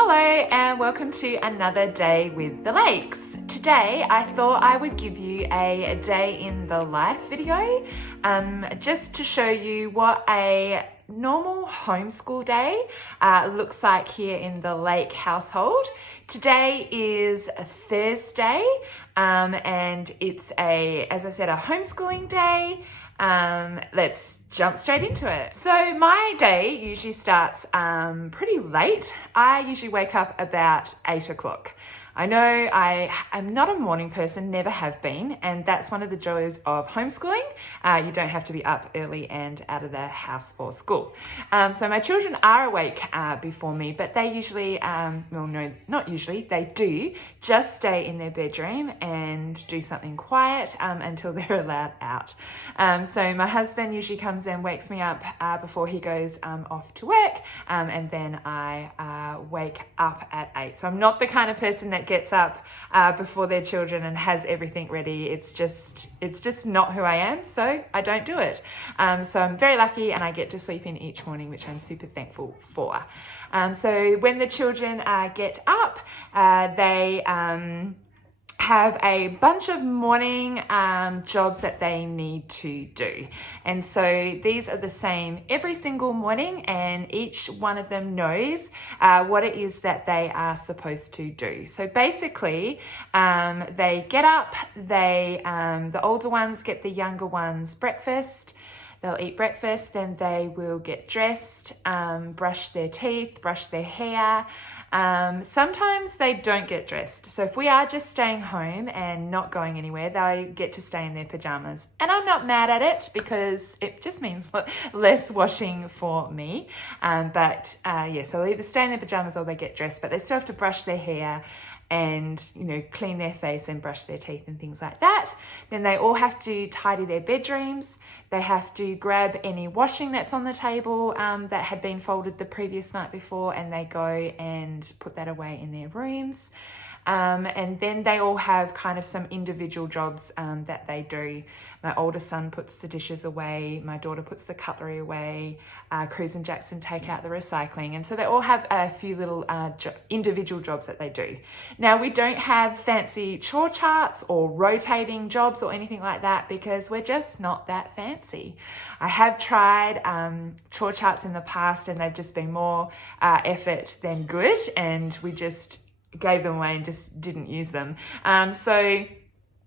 Hello and welcome to another day with the Lakes. Today I thought I would give you a day in the life video just to show you what a normal homeschool day looks like here in the Lake household. Today is a Thursday and it's as I said, a homeschooling day. Let's jump straight into it. So my day usually starts pretty late. I usually wake up about 8 o'clock. I know I am not a morning person, never have been, and that's one of the joys of homeschooling. You don't have to be up early and out of the house for school. So my children are awake before me, but they usually, well, no, not usually, they do just stay in their bedroom and do something quiet until they're allowed out. So my husband usually comes and wakes me up before he goes off to work, and then I wake up at 8. So I'm not the kind of person that gets up before their children and has everything ready. It's just not who I am, so I don't do it. So I'm very lucky and I get to sleep in each morning, which I'm super thankful for. So when the children get up, they have a bunch of morning jobs that they need to do. And so these are the same every single morning, and each one of them knows what it is that they are supposed to do. So basically, they get up, the older ones get the younger ones breakfast. They'll eat breakfast, then they will get dressed, brush their teeth, brush their hair. Sometimes they don't get dressed. So if we are just staying home and not going anywhere, they get to stay in their pajamas. And I'm not mad at it because it just means less washing for me. So they'll either stay in their pajamas or they get dressed, but they still have to brush their hair and, clean their face and brush their teeth and things like that. Then they all have to tidy their bedrooms. They have to grab any washing that's on the table that had been folded the previous night before, and they go and put that away in their rooms. And then they all have kind of some individual jobs that they do. My older son puts the dishes away. My daughter puts the cutlery away. Cruz and Jackson take out the recycling. And so they all have a few little individual jobs that they do. Now, we don't have fancy chore charts or rotating jobs or anything like that because we're just not that fancy. I have tried chore charts in the past and they've just been more effort than good, and we just gave them away and just didn't use them. So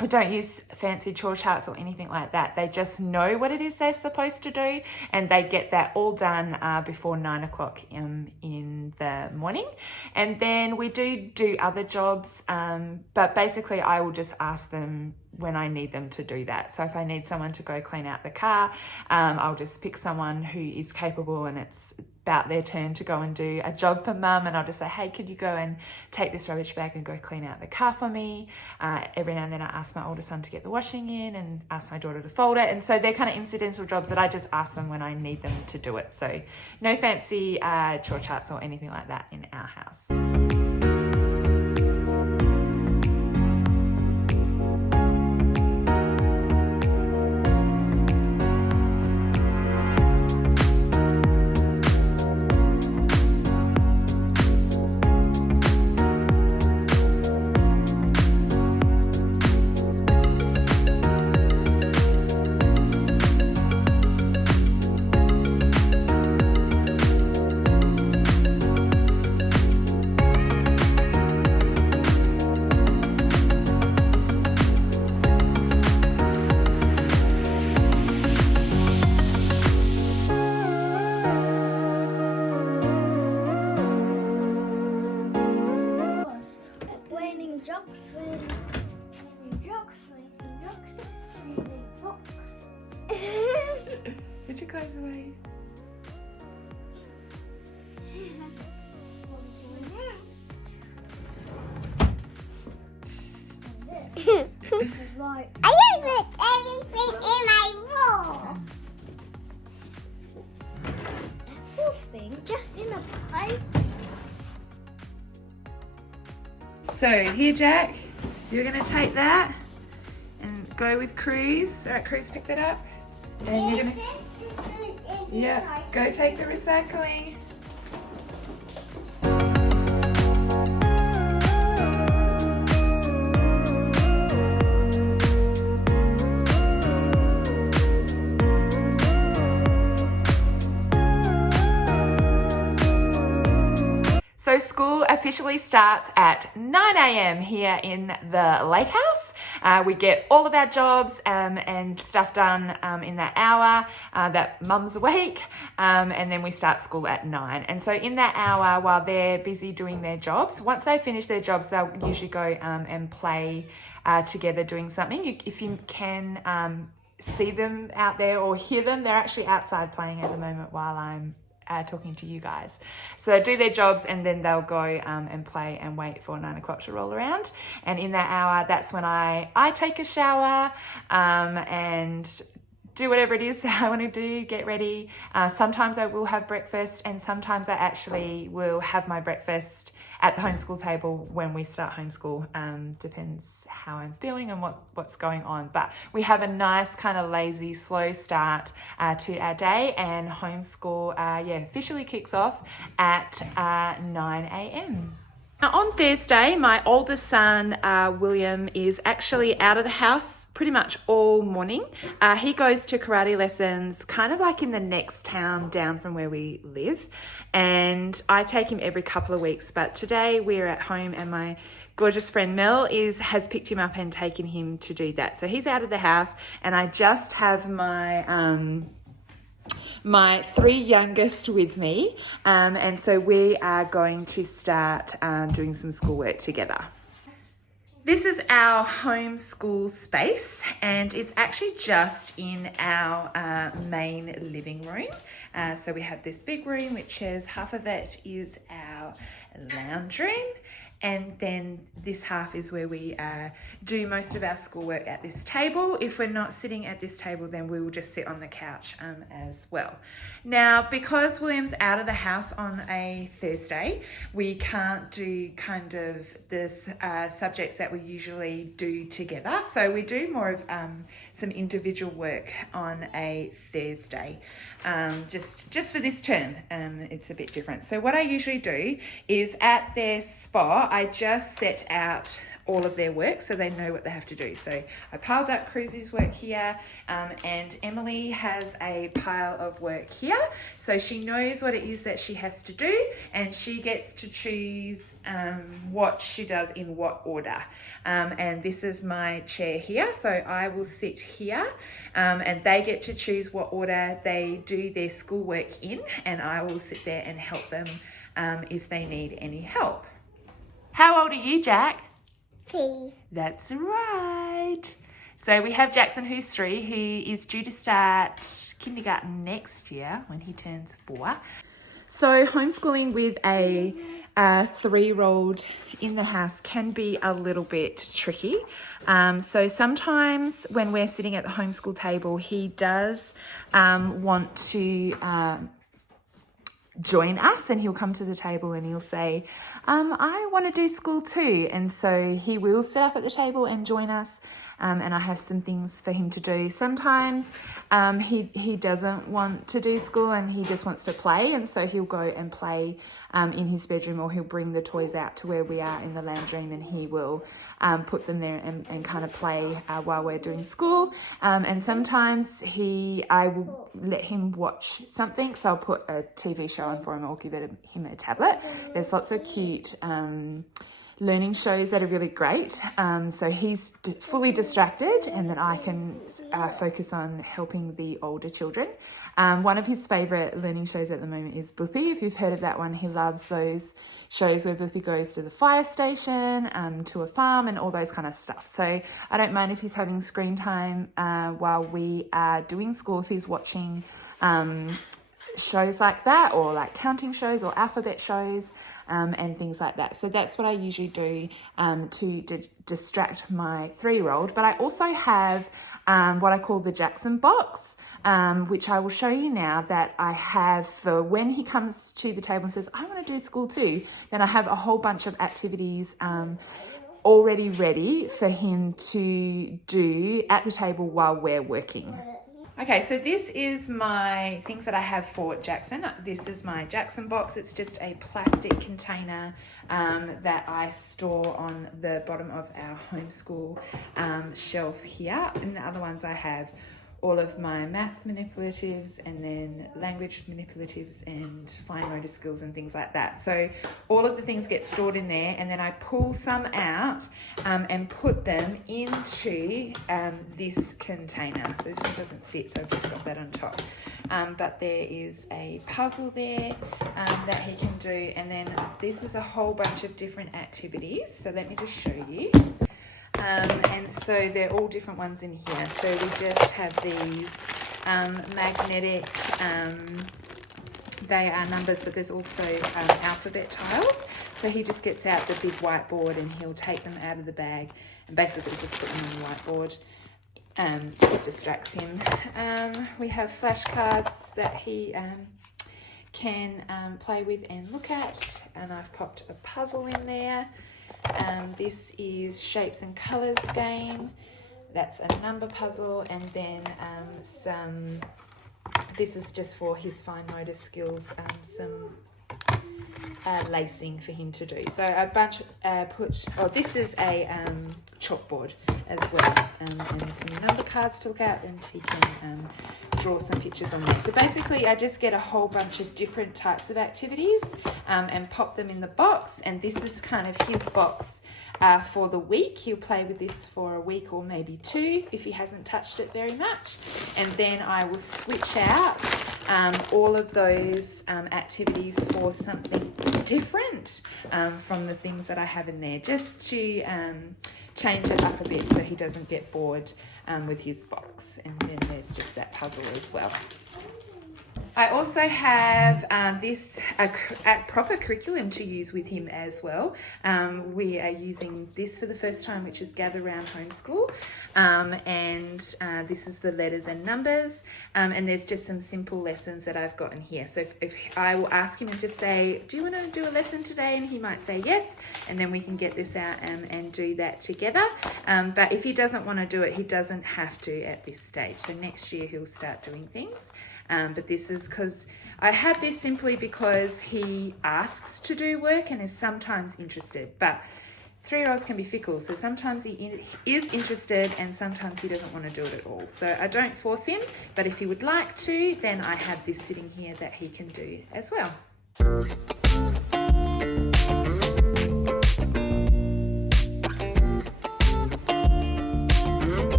we don't use fancy chore charts or anything like that. They just know what it is they're supposed to do, and they get that all done before 9 o'clock in the morning. And then we do other jobs, but basically I will just ask them when I need them to do that. So if I need someone to go clean out the car, I'll just pick someone who is capable and it's about their turn to go and do a job for mum, and I'll just say, hey, could you go and take this rubbish bag and go clean out the car for me? Every now and then I ask my older son to get the washing in and ask my daughter to fold it. And so they're kind of incidental jobs that I just ask them when I need them to do it. So no fancy chore charts or anything like that in our house. Put your clothes away. I don't put everything in my room. Everything just in a pipe. So here, Jack, you're going to take that and go with Cruz. All right, Cruz, pick that up. And you're going to, yeah, go take the recycling. So school officially starts at 9 a.m. here in the lake house. We get all of our jobs and stuff done in that hour that mum's awake, and then we start school at 9. And so in that hour, while they're busy doing their jobs, once they finish their jobs, they'll usually go and play together doing something. If you can see them out there or hear them, they're actually outside playing at the moment while I'm talking to you guys. So they do their jobs and then they'll go and play and wait for 9 o'clock to roll around. And in that hour, that's when I take a shower and do whatever it is that I want to do, get ready. Sometimes I will have breakfast, and sometimes I actually will have my breakfast at the homeschool table when we start homeschool. Depends how I'm feeling and what's going on. But we have a nice kind of lazy, slow start to our day, and homeschool officially kicks off at 9 a.m. Now on Thursday, my oldest son, William, is actually out of the house pretty much all morning. He goes to karate lessons kind of like in the next town down from where we live. And I take him every couple of weeks. But today we're at home and my gorgeous friend Mel has picked him up and taken him to do that. So he's out of the house and I just have my 3 youngest with me, and so we are going to start doing some schoolwork together. This is our homeschool space, and it's actually just in our main living room. So we have this big room, which is half of it is our lounge room, and then this half is where we do most of our schoolwork at this table. If we're not sitting at this table, then we will just sit on the couch as well. Now, because William's out of the house on a Thursday, we can't do kind of this subjects that we usually do together. So we do more of some individual work on a Thursday. Just for this term, it's a bit different. So what I usually do is at their spot, I just set out all of their work so they know what they have to do. So I piled up Cruzy's work here, and Emily has a pile of work here. So she knows what it is that she has to do, and she gets to choose what she does in what order. And this is my chair here, so I will sit here, and they get to choose what order they do their schoolwork in, and I will sit there and help them if they need any help. How old are you, Jack? 3. That's right. So we have Jackson, who's 3, who is due to start kindergarten next year when he turns 4. So homeschooling with a 3-year-old in the house can be a little bit tricky. So sometimes when we're sitting at the homeschool table, he does want to join us, and he'll come to the table and he'll say, I want to do school too. And so he will sit up at the table and join us, and I have some things for him to do. Sometimes he doesn't want to do school and he just wants to play, and so he'll go and play in his bedroom, or he'll bring the toys out to where we are in the lounge room, and he will put them there and kind of play while we're doing school. And sometimes I will let him watch something, so I'll put a TV show on for him, or give him a tablet. There's lots of cute learning shows that are really great. So he's fully distracted, and then I can focus on helping the older children. One of his favourite learning shows at the moment is Blippi. If you've heard of that one, he loves those shows where Blippi goes to the fire station, to a farm, and all those kind of stuff. So I don't mind if he's having screen time while we are doing school, if he's watching shows like that, or like counting shows or alphabet shows, and things like that. So that's what I usually do to distract my 3-year-old. But I also have what I call the Jackson box, which I will show you now, that I have for when he comes to the table and says, I want to do school too. Then I have a whole bunch of activities already ready for him to do at the table while we're working. Okay, so this is my things that I have for Jackson. This is my Jackson box. It's just a plastic container that I store on the bottom of our homeschool shelf here. And the other ones I have all of my math manipulatives and then language manipulatives and fine motor skills and things like that. So all of the things get stored in there, and then I pull some out and put them into this container. So this one doesn't fit, so I've just got that on top. But there is a puzzle there that he can do, and then this is a whole bunch of different activities. So let me just show you. And so they're all different ones in here. So we just have these magnetic, they are numbers, but there's also alphabet tiles. So he just gets out the big whiteboard and he'll take them out of the bag and basically just put them on the whiteboard. Just distracts him. We have flashcards that he can play with and look at, and I've popped a puzzle in there. This is shapes and colours game. That's a number puzzle, and then this is just for his fine motor skills, some lacing for him to do. So a bunch this is a chalkboard as well, and some number cards to look at, and he can draw some pictures on there. So basically I just get a whole bunch of different types of activities and pop them in the box, and this is kind of his box for the week. He'll play with this for a week or maybe two if he hasn't touched it very much, and then I will switch out all of those activities for something different from the things that I have in there, just to change it up a bit so he doesn't get bored with his box. And then there's just that puzzle as well. I also have this proper curriculum to use with him as well. We are using this for the first time, which is Gather Round Homeschool, and this is the letters and numbers, and there's just some simple lessons that I've got in here. So if I will ask him and just say, do you want to do a lesson today? And he might say yes, and then we can get this out and do that together. But if he doesn't want to do it, he doesn't have to at this stage. So next year he'll start doing things. But this is because I have this simply because he asks to do work and is sometimes interested. But 3-year-olds can be fickle, so sometimes he is interested and sometimes he doesn't want to do it at all. So I don't force him, but if he would like to, then I have this sitting here that he can do as well.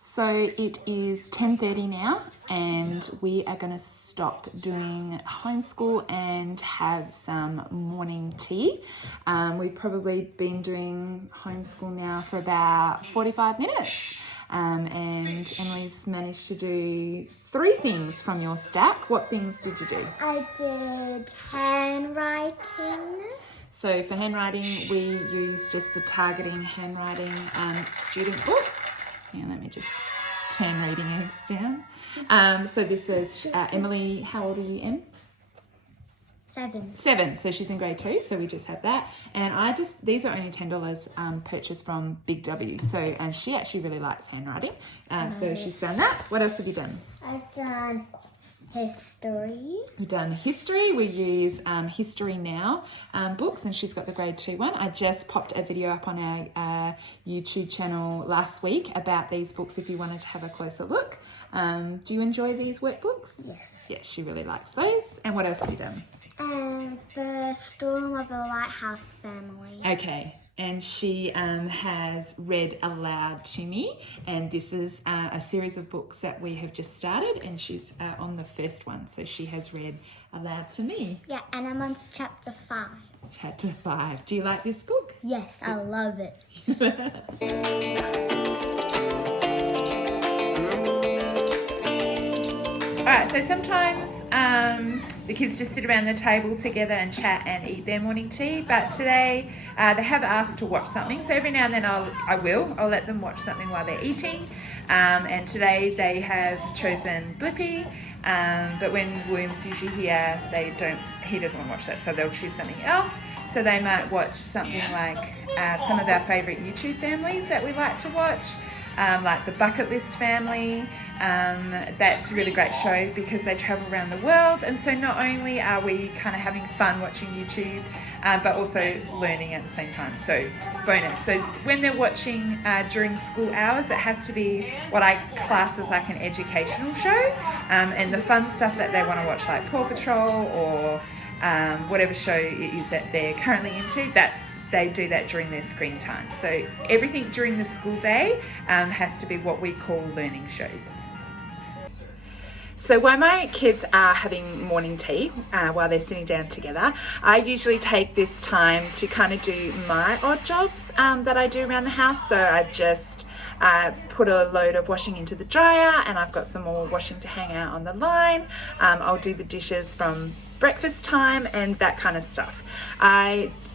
So it is 10:30 now, and we are going to stop doing homeschool and have some morning tea. We've probably been doing homeschool now for about 45 minutes, and Emily's managed to do 3 things from your stack. What things did you do? I did handwriting. So for handwriting, we use just the Targeting Handwriting student books. Yeah, let me just turn reading aids down. So this is Emily. How old are you, Em? 7. 7. So she's in grade 2. So we just have that. And these are only $10 purchased from Big W. So, and she actually really likes handwriting. So she's done that. What else have you done? I've done history. We've done history. We use History Now books, and she's got the grade 2 one. I just popped a video up on our YouTube channel last week about these books if you wanted to have a closer look. Do you enjoy these workbooks? Yes. Yeah, she really likes those. And what else have you done? The Storm of the Lighthouse Family. Okay, and she has read aloud to me, and this is a series of books that we have just started, and she's on the first one, so she has read aloud to me. Yeah, and I'm on chapter 5. Chapter 5. Do you like this book? Yes, I love it. Alright, so sometimes the kids just sit around the table together and chat and eat their morning tea. But today they have asked to watch something, so every now and then I'll let them watch something while they're eating. And today they have chosen Blippi, but when William's usually here, he doesn't want to watch that, so they'll choose something else. So they might watch something like some of our favourite YouTube families that we like to watch, like the Bucket List family. That's a really great show because they travel around the world, and so not only are we kind of having fun watching YouTube, but also learning at the same time. So bonus. So when they're watching during school hours, it has to be what I class as like an educational show, and the fun stuff that they want to watch, like Paw Patrol or whatever show it is that they're currently into, they do that during their screen time. So everything during the school day has to be what we call learning shows. So while my kids are having morning tea, while they're sitting down together, I usually take this time to kind of do my odd jobs that I do around the house. So I've just put a load of washing into the dryer, and I've got some more washing to hang out on the line. I'll do the dishes from breakfast time and that kind of stuff.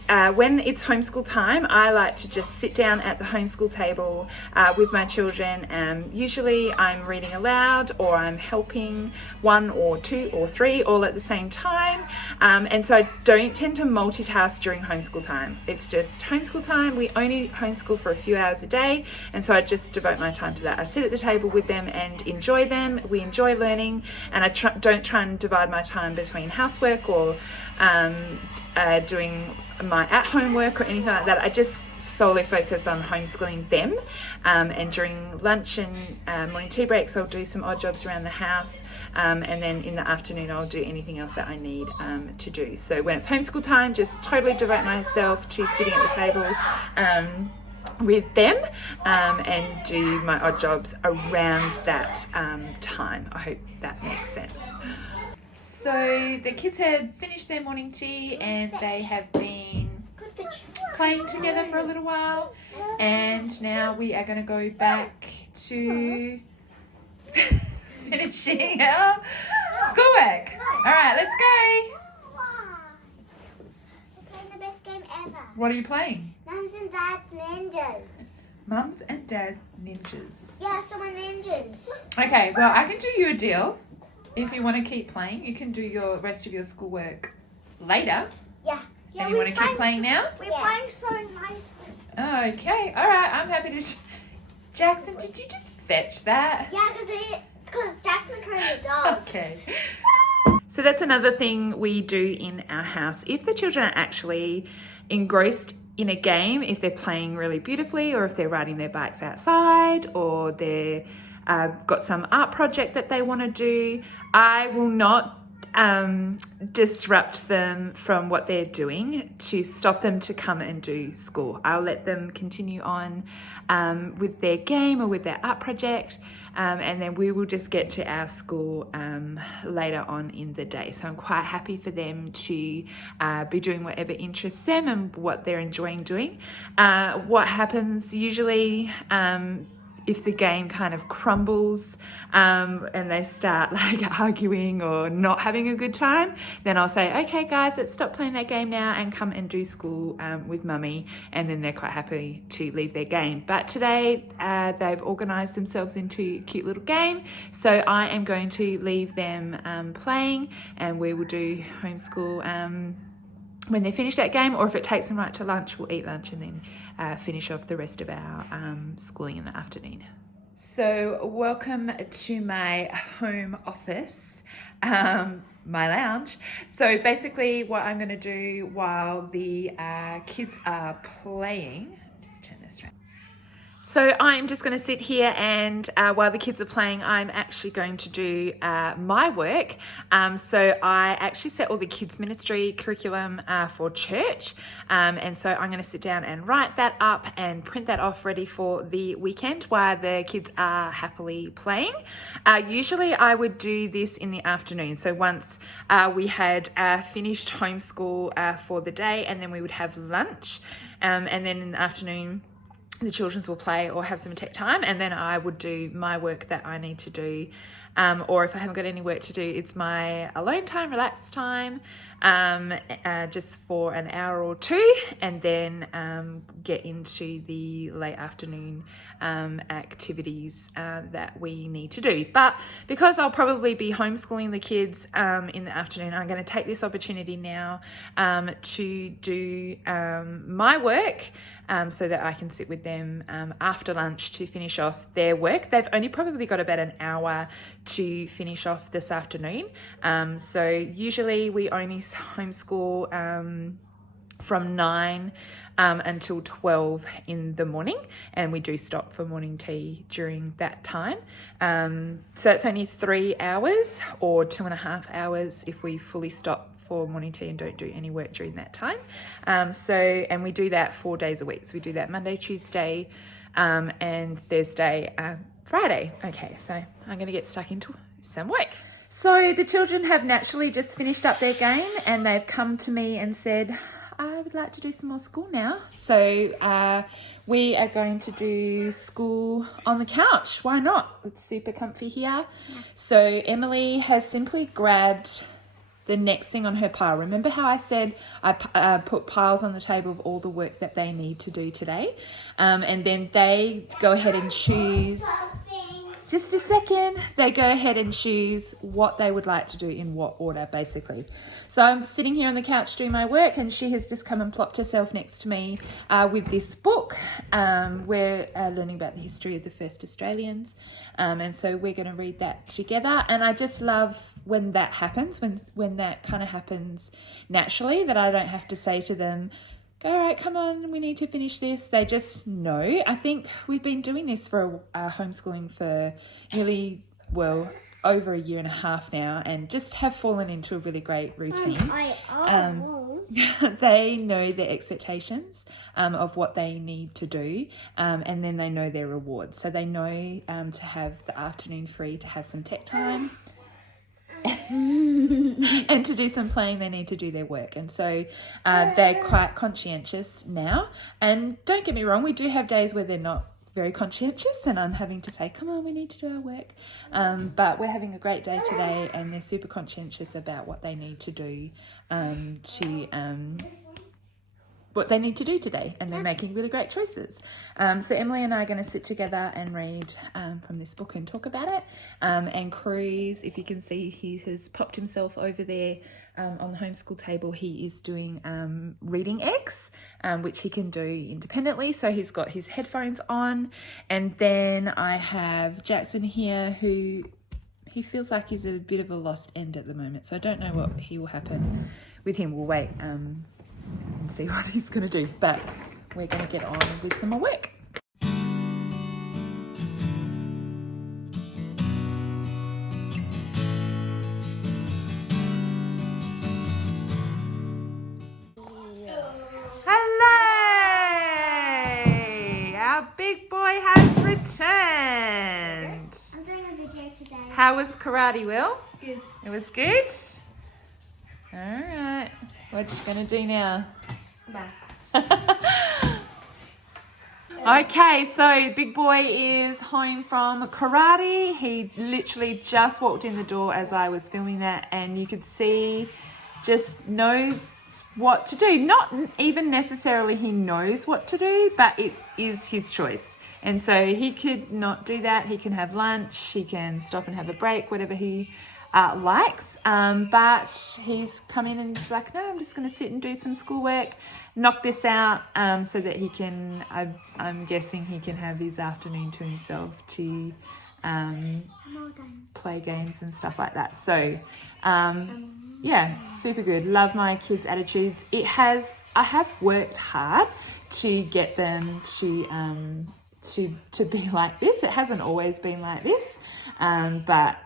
When it's homeschool time, I like to just sit down at the homeschool table with my children. Usually I'm reading aloud, or I'm helping one or two or three all at the same time. And so I don't tend to multitask during homeschool time. It's just homeschool time. We only homeschool for a few hours a day, and so I just devote my time to that. I sit at the table with them and enjoy them. We enjoy learning, and I don't try and divide my time between housework or doing my at-home work or anything like that. I just solely focus on homeschooling them, and during lunch and morning tea breaks I'll do some odd jobs around the house, and then in the afternoon I'll do anything else that I need to do. So when it's homeschool time, just totally devote myself to sitting at the table with them, and do my odd jobs around that time. I hope that makes sense. So the kids had finished their morning tea and they have been playing together for a little while, and now we are going to go back to finishing our schoolwork. Alright, let's go. We're playing the best game ever. What are you playing? Mums and Dad's Ninjas. Mums and Dad Ninjas. Yeah, so we're ninjas. Okay, well I can do you a deal. If you want to keep playing, you can do your rest of your schoolwork later. Yeah. And you want to keep playing now? We're playing so nicely. Okay, alright, I'm happy to... Jackson, did you just fetch that? Yeah, because Jackson carried the dogs. Okay. So that's another thing we do in our house. If the children are actually engrossed in a game, if they're playing really beautifully, or if they're riding their bikes outside, or they're got some art project that they want to do, I will not disrupt them from what they're doing to stop them to come and do school. I'll let them continue on with their game or with their art project, and then we will just get to our school later on in the day. So I'm quite happy for them to be doing whatever interests them and what they're enjoying doing. What happens usually, if the game kind of crumbles and they start like arguing or not having a good time, then I'll say, okay guys, let's stop playing that game now and come and do school with mummy, and then they're quite happy to leave their game. But today they've organised themselves into a cute little game, so I am going to leave them playing, and we will do homeschool when they finish that game, or if it takes them right to lunch, we'll eat lunch and then finish off the rest of our schooling in the afternoon. So welcome to my home office, my lounge. So basically what I'm going to do while the kids are playing, just turn this around. So I'm just going to sit here, and while the kids are playing, I'm actually going to do my work. So I actually set all the kids ministry curriculum for church, and so I'm going to sit down and write that up and print that off ready for the weekend while the kids are happily playing. Usually I would do this in the afternoon. So once we had finished homeschool for the day, and then we would have lunch, and then in the afternoon the children will play or have some tech time, and then I would do my work that I need to do or if I haven't got any work to do, it's my alone time, relax time, just for an hour or two, and then get into the late afternoon activities that we need to do. But because I'll probably be homeschooling the kids in the afternoon, I'm going to take this opportunity now to do my work, so that I can sit with them after lunch to finish off their work. They've only probably got about an hour to finish off this afternoon. So usually we only homeschool from 9 until 12 in the morning, and we do stop for morning tea during that time. So it's only 3 hours or 2.5 hours if we fully stop for morning tea and don't do any work during that time. And we do that 4 days a week. So we do that Monday, Tuesday, and Thursday, Friday. Okay, so I'm going to get stuck into some work. So the children have naturally just finished up their game, and they've come to me and said, I would like to do some more school now. So we are going to do school on the couch. Why not? It's super comfy here. Yeah. So Emily has simply grabbed the next thing on her pile. Remember how I said I put piles on the table of all the work that they need to do today? And then they go ahead and choose, just a second, they go ahead and choose what they would like to do in what order, basically. So I'm sitting here on the couch doing my work, and she has just come and plopped herself next to me with this book. We're learning about the history of the first Australians. And so we're going to read that together. And I just love when that happens, when that kind of happens naturally, that I don't have to say to them, all right, come on, we need to finish this. They just know. I think we've been doing this for homeschooling for nearly, over 1.5 years now, and just have fallen into a really great routine. They know their expectations of what they need to do, and then they know their rewards. So they know to have the afternoon free to have some tech time. And to do some playing, they need to do their work. And so they're quite conscientious now. And don't get me wrong, we do have days where they're not very conscientious and I'm having to say, come on, we need to do our work. But we're having a great day today, and they're super conscientious about what they need to do what they need to do today, and they're making really great choices. So Emily and I are going to sit together and read from this book and talk about it. And Cruz, if you can see, he has popped himself over there on the homeschool table. He is doing reading X, which he can do independently. So he's got his headphones on. And then I have Jackson here, who he feels like he's a bit of a lost end at the moment. So I don't know what will happen with him. We'll wait and see what he's going to do, but we're going to get on with some more work. Hello! Our big boy has returned. I'm doing a video today. How was karate, Will? Good. It was good? All right. What you going to do now? Okay, so big boy is home from karate. He literally just walked in the door as I was filming that, and you could see just knows what to do. Not even necessarily he knows what to do, but it is his choice. And so he could not do that. He can have lunch, he can stop and have a break, whatever he likes, but he's come in and he's like, no, I'm just going to sit and do some schoolwork, knock this out, so that he can, I'm guessing he can have his afternoon to himself to play games and stuff like that. So yeah, super good. Love my kids' attitudes. I have worked hard to get them to be like this. It hasn't always been like this. But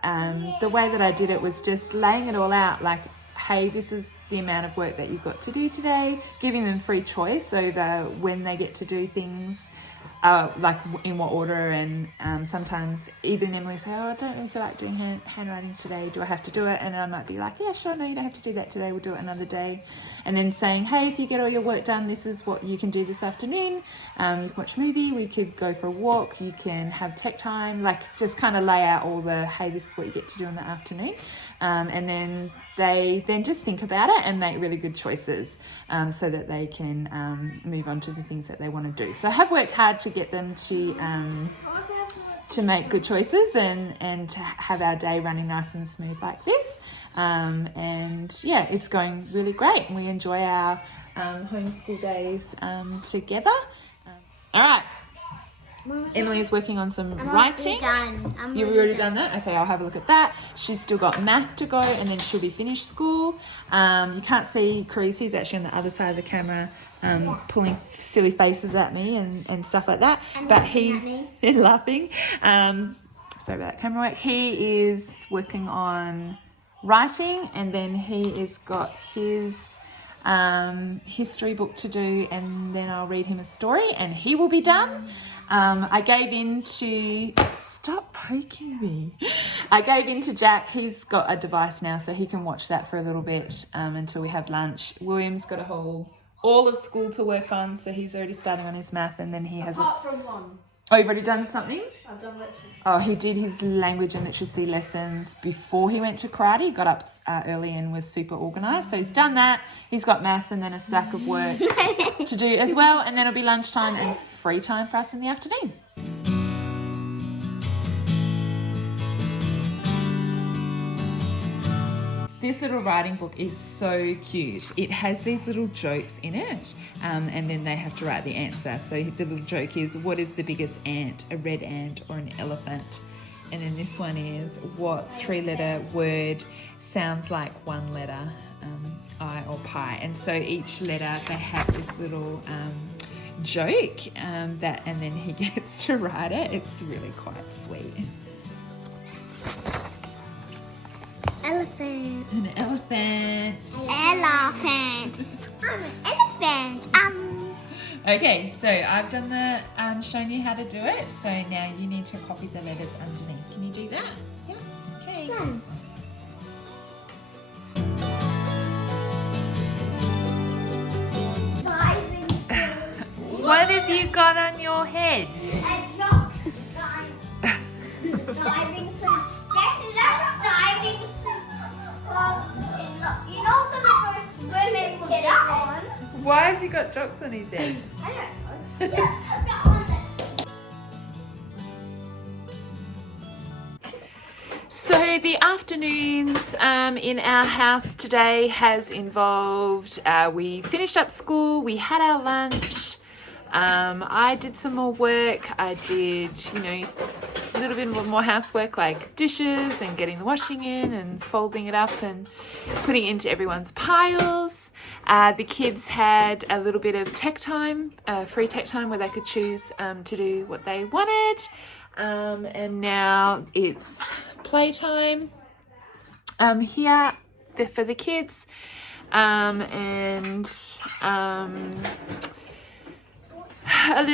the way that I did it was just laying it all out, like, hey, this is the amount of work that you've got to do today, giving them free choice over when they get to do things, like in what order, and sometimes even Emily say, oh, I don't really feel like doing handwriting today, do I have to do it? And I might be like, yeah, sure, no, you don't have to do that today, we'll do it another day. And then saying, hey, if you get all your work done, this is what you can do this afternoon. You can watch a movie, we could go for a walk, you can have tech time, like just kind of lay out all the, hey, this is what you get to do in the afternoon. And then they then just think about it and make really good choices, so that they can move on to the things that they want to do. So I have worked hard to get them to make good choices and to have our day running nice and smooth like this. And yeah, it's going really great, and we enjoy our homeschool days together. All right. Emily is working on some writing. You've already done that? Okay, I'll have a look at that. She's still got math to go, and then she'll be finished school. You can't see Cruz, he's actually on the other side of the camera, pulling silly faces at me and stuff like that. But he's laughing. Sorry about that camera work. He is working on writing, and then he is got his history book to do, and then I'll read him a story and he will be done. I gave in to, stop poking me. I gave in to Jack. He's got a device now, so he can watch that for a little bit until we have lunch. William's got all of school to work on, so he's already starting on his math, and then he has Apart from one. Oh, you've already done something? I've done literacy. Oh, he did his language and literacy lessons before he went to karate. He got up early and was super organised. So he's done that. He's got maths and then a stack of work to do as well. And then it'll be lunchtime and free time for us in the afternoon. This little writing book is so cute. It has these little jokes in it, and then they have to write the answer. So the little joke is, what is the biggest ant, a red ant or an elephant? And then this one is, what 3-letter word sounds like one letter, I or pie? And so each letter, they have this little joke, and then he gets to write it. It's really quite sweet. Elephant. An elephant. Elephant. I'm an elephant. Okay, so I've done the shown you how to do it. So now you need to copy the letters underneath. Can you do that? Yeah. Okay. Done. What have you got on your head? Diving suit. Diving suit. You know the little swimming kit on? Why has he got jocks on his head? I don't know. Yeah, put that on there. So the afternoons in our house today has involved, we finished up school, we had our lunch, I did some more work, I did, a little bit more housework like dishes and getting the washing in and folding it up and putting it into everyone's piles. The kids had a little bit of tech time, free tech time where they could choose to do what they wanted. And now it's playtime here for the kids.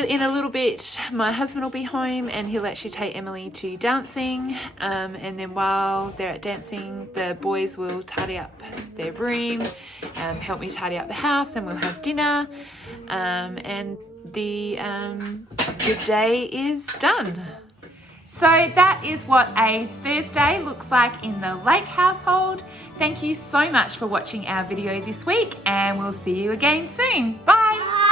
In a little bit, my husband will be home and he'll actually take Emily to dancing. And then while they're at dancing, the boys will tidy up their room, help me tidy up the house, and we'll have dinner. And the day is done. So that is what a Thursday looks like in the Lake household. Thank you so much for watching our video this week, and we'll see you again soon. Bye.